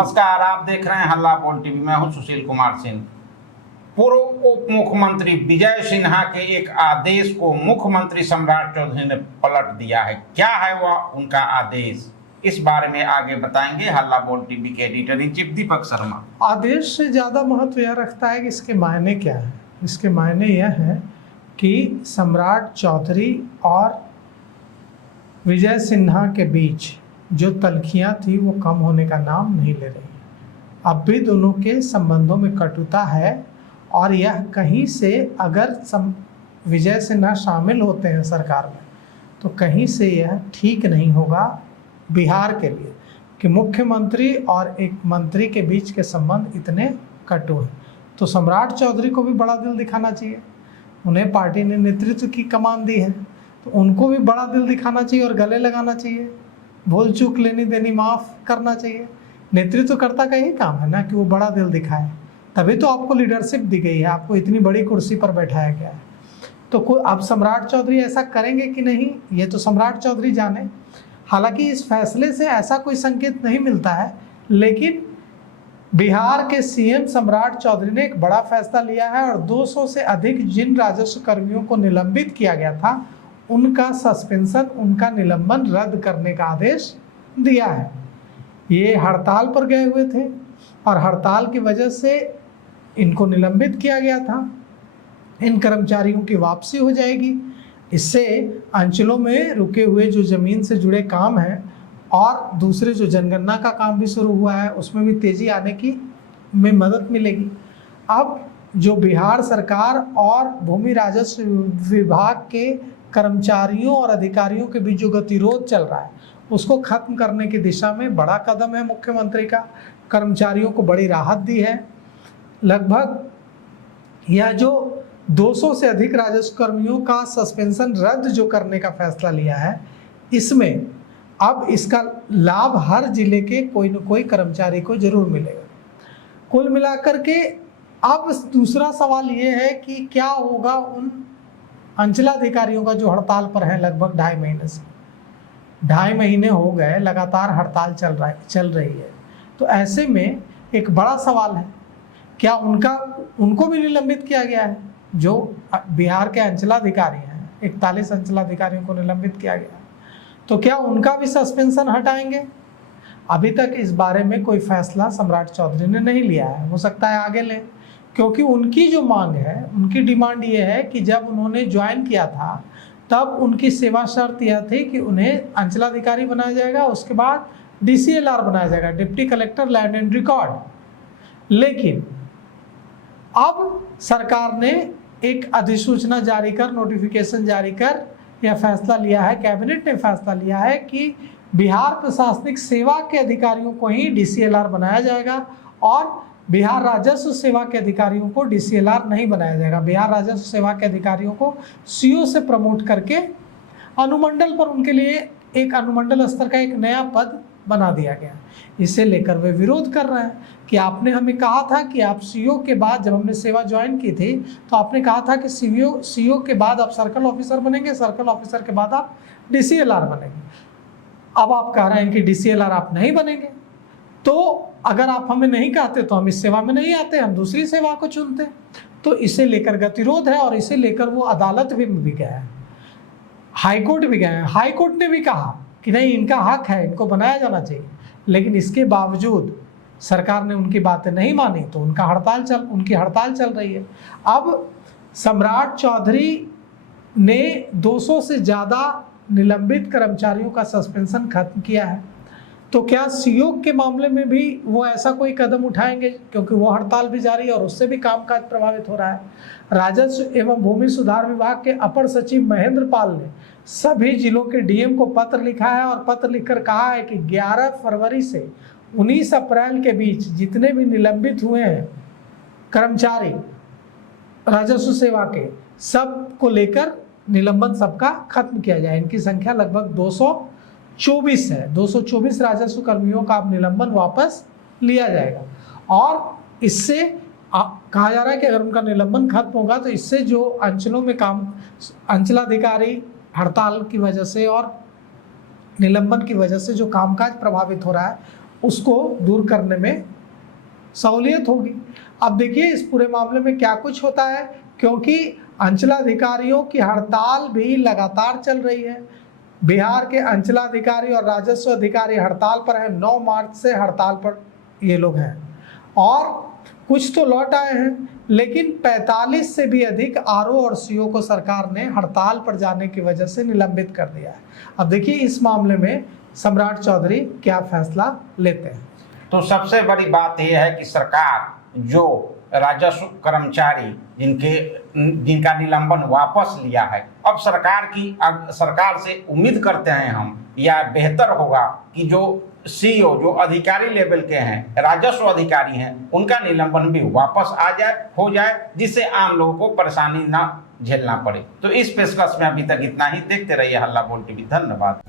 नमस्कार, आप देख रहे हैं हल्ला पोल टीवी। मैं हूं सुशील कुमार सिंह। पूर्व उप मुख्यमंत्री विजय सिन्हा के एक आदेश को मुख्यमंत्री सम्राट चौधरी ने पलट दिया है। क्या है वह उनका आदेश, इस बारे में आगे बताएंगे हल्ला पोल टीवी के editor in chief Deepak Sharma. आदेश से ज़्यादा महत्व यह रखता है कि इसके मायने क्या है। इसके मायने यह है कि सम्राट चौधरी और विजय सिन्हा के बीच जो तल्खियाँ थी वो कम होने का नाम नहीं ले रही। अब भी दोनों के संबंधों में कटुता है और यह कहीं से अगर विजय सिन्हा शामिल होते हैं सरकार में तो कहीं से यह ठीक नहीं होगा बिहार के लिए कि मुख्यमंत्री और एक मंत्री के बीच के संबंध इतने कटु हैं। तो सम्राट चौधरी को भी बड़ा दिल दिखाना चाहिए। उन्हें पार्टी ने नेतृत्व की कमान दी है तो उनको भी बड़ा दिल दिखाना चाहिए और गले लगाना चाहिए। भूल चूक लेनी देनी माफ़ करना चाहिए। नेतृत्वकर्ता का यही काम है ना कि वो बड़ा दिल दिखाए, तभी तो आपको लीडरशिप दी गई है, आपको इतनी बड़ी कुर्सी पर बैठाया गया है। तो अब सम्राट चौधरी ऐसा करेंगे कि नहीं, ये तो सम्राट चौधरी जाने। हालांकि इस फैसले से ऐसा कोई संकेत नहीं मिलता है, लेकिन बिहार के सीएम सम्राट चौधरी ने एक बड़ा फैसला लिया है और 200 से अधिक जिन राजस्व कर्मियों को निलंबित किया गया था उनका सस्पेंशन, उनका निलंबन रद्द करने का आदेश दिया है। ये हड़ताल पर गए हुए थे और हड़ताल की वजह से इनको निलंबित किया गया था। इन कर्मचारियों की वापसी हो जाएगी। इससे अंचलों में रुके हुए जो ज़मीन से जुड़े काम हैं और दूसरे जो जनगणना का काम भी शुरू हुआ है उसमें भी तेज़ी आने की में मदद मिलेगी। अब जो बिहार सरकार और भूमि राजस्व विभाग के कर्मचारियों और अधिकारियों के बीच जो गतिरोध चल रहा है उसको खत्म करने की दिशा में बड़ा कदम है मुख्यमंत्री का। कर्मचारियों को बड़ी राहत दी है। लगभग यह जो 200 से अधिक राजस्व कर्मियों का सस्पेंशन रद्द जो करने का फैसला लिया है, इसमें अब इसका लाभ हर जिले के कोई न कोई कर्मचारी को जरूर मिलेगा। कुल मिलाकर के अब दूसरा सवाल ये है कि क्या होगा उन अंचलाधिकारियों का जो हड़ताल पर है लगभग 2.5 महीने से। 2.5 महीने हो गए लगातार हड़ताल चल रही है। तो ऐसे में एक बड़ा सवाल है, क्या उनको भी निलंबित किया गया है? जो बिहार के अंचलाधिकारी हैं, 41 अंचलाधिकारियों को निलंबित किया गया है, तो क्या उनका भी सस्पेंशन हटाएंगे? अभी तक इस बारे में कोई फैसला सम्राट चौधरी ने नहीं लिया है। हो सकता है आगे लें, क्योंकि उनकी जो मांग है, उनकी डिमांड ये है कि जब उन्होंने ज्वाइन किया था तब उनकी सेवा शर्त यह थी कि उन्हें अंचलाधिकारी बनाया जाएगा, उसके बाद DCLR बनाया जाएगा, deputy collector land and record. लेकिन अब सरकार ने एक अधिसूचना जारी कर, नोटिफिकेशन जारी कर यह फैसला लिया है, कैबिनेट ने फैसला लिया है कि बिहार प्रशासनिक सेवा के अधिकारियों को ही DCLR बनाया जाएगा और बिहार राजस्व सेवा के अधिकारियों को DCLR नहीं बनाया जाएगा। बिहार राजस्व सेवा के अधिकारियों को CO से प्रमोट करके अनुमंडल पर उनके लिए एक अनुमंडल स्तर का एक नया पद बना दिया गया। इसे लेकर वे विरोध कर रहे हैं कि आपने हमें कहा था कि आप CO के बाद, जब हमने सेवा ज्वाइन की थी तो आपने कहा था कि CO के बाद आप सर्कल ऑफिसर बनेंगे, सर्कल ऑफिसर के बाद आप DCLR बनेंगे। अब आप कह रहे हैं कि DCLR आप नहीं बनेंगे, तो अगर आप हमें नहीं कहते तो हम इस सेवा में नहीं आते, हम दूसरी सेवा को चुनते। तो इसे लेकर गतिरोध है और इसे लेकर वो अदालत भी गए हैं, हाईकोर्ट भी गए हैं। हाईकोर्ट ने भी कहा कि नहीं, इनका हक है, इनको बनाया जाना चाहिए, लेकिन इसके बावजूद सरकार ने उनकी बातें नहीं मानी तो उनकी हड़ताल चल रही है। अब सम्राट चौधरी ने 200 से ज़्यादा निलंबित कर्मचारियों का सस्पेंशन खत्म किया है, तो क्या CO के मामले में भी वो ऐसा कोई कदम उठाएंगे? क्योंकि वो हड़ताल भी जारी है और उससे भी कामकाज प्रभावित हो रहा है। राजस्व एवं भूमि सुधार विभाग के अपर सचिव महेंद्र पाल ने सभी जिलों के DM को पत्र लिखा है और पत्र लिखकर कहा है कि 11 फरवरी से 19 अप्रैल के बीच जितने भी निलंबित हुए हैं कर्मचारी राजस्व सेवा के, सब को लेकर निलंबन सबका खत्म किया जाए। इनकी संख्या लगभग 224 है। 224 राजस्व कर्मियों का अब निलंबन वापस लिया जाएगा और इससे कहा जा रहा है कि अगर उनका निलंबन खत्म होगा तो इससे जो अंचलों में काम, अंचलाधिकारी हड़ताल की वजह से और निलंबन की वजह से जो कामकाज प्रभावित हो रहा है उसको दूर करने में सहूलियत होगी। अब देखिए इस पूरे मामले में क्या कुछ होता है, क्योंकि अंचलाधिकारियों की हड़ताल भी लगातार चल रही है। बिहार के अंचलाधिकारी और राजस्व अधिकारी हड़ताल पर हैं, 9 मार्च से हड़ताल पर ये लोग हैं और कुछ तो लौट आए हैं, लेकिन 45 से भी अधिक आरओ और सीओ को सरकार ने हड़ताल पर जाने की वजह से निलंबित कर दिया है। अब देखिए इस मामले में सम्राट चौधरी क्या फैसला लेते हैं। तो सबसे बड़ी बात यह है कि सरकार जो राजस्व कर्मचारी जिनका निलंबन वापस लिया है, अब सरकार से उम्मीद करते हैं हम, या बेहतर होगा कि जो सीईओ जो अधिकारी लेवल के हैं, राजस्व अधिकारी हैं, उनका निलंबन भी वापस हो जाए, जिससे आम लोगों को परेशानी ना झेलना पड़े। तो इस पेशकश में अभी तक इतना ही। देखते रहिए हल्ला बोल टीवी। धन्यवाद।